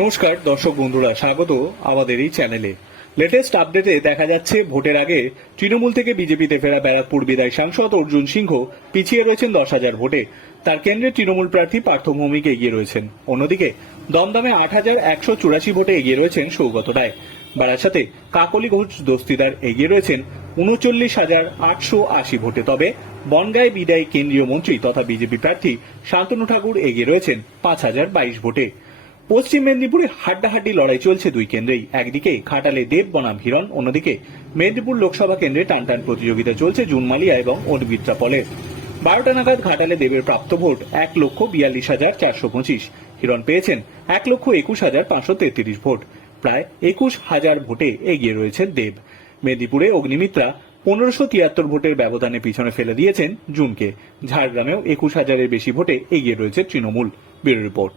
নমস্কার, দর্শক বন্ধুরা, স্বাগত আমাদের এই চ্যানেলে। লেটেস্ট আপডেটে দেখা যাচ্ছে, ভোটের আগে তৃণমূল থেকে বিজেপিতে ফেরা ব্যারাকপুর বিদায় সাংসদ অর্জুন সিংহ পিছিয়ে রয়েছেন দশ হাজার ভোটে। তার কেন্দ্রে তৃণমূল প্রার্থী পার্থ ভৌমিক এগিয়ে রয়েছেন। অন্যদিকে, দমদমে আট হাজার একশো চুরাশি ভোটে এগিয়ে রয়েছেন সৌগত রায়। বারাসাতে কাকলি ঘোষ দস্তিদার এগিয়ে রয়েছেন উনচল্লিশ হাজার আটশো আশি ভোটে। তবে বনগাঁয় বিদায় কেন্দ্রীয় মন্ত্রী তথা বিজেপি প্রার্থী শান্তনু ঠাকুর এগিয়ে রয়েছেন পাঁচ হাজার বাইশ ভোটে। পশ্চিম মেদিনীপুরে হাড্ডাহাড্ডি লড়াই চলছে দুই কেন্দ্রেই। একদিকে ঘাটালে দেব বনাম হিরণ, অন্যদিকে মেদিনীপুর লোকসভা কেন্দ্রে টানটান প্রতিযোগিতা চলছে জুনমালিয়া এবং অর্বিত্রা পলের। বারোটা নাগাদ ঘাটালে দেবের প্রাপ্ত ভোট এক লক্ষ বিয়াল্লিশ হাজার চারশো পঁচিশ। হিরণ পেয়েছেন এক লক্ষ একুশ হাজার পাঁচশো তেত্রিশ ভোট। প্রায় একুশ হাজার ভোটে এগিয়ে রয়েছেন দেব। মেদিনীপুরে অগ্নিমিত্রা পনেরোশো তিয়াত্তর ভোটের ব্যবধানে পিছনে ফেলে দিয়েছেন জুনকে। ঝাড়গ্রামেও একুশ হাজারের বেশি ভোটে এগিয়ে রয়েছে তৃণমূল। Bureau report.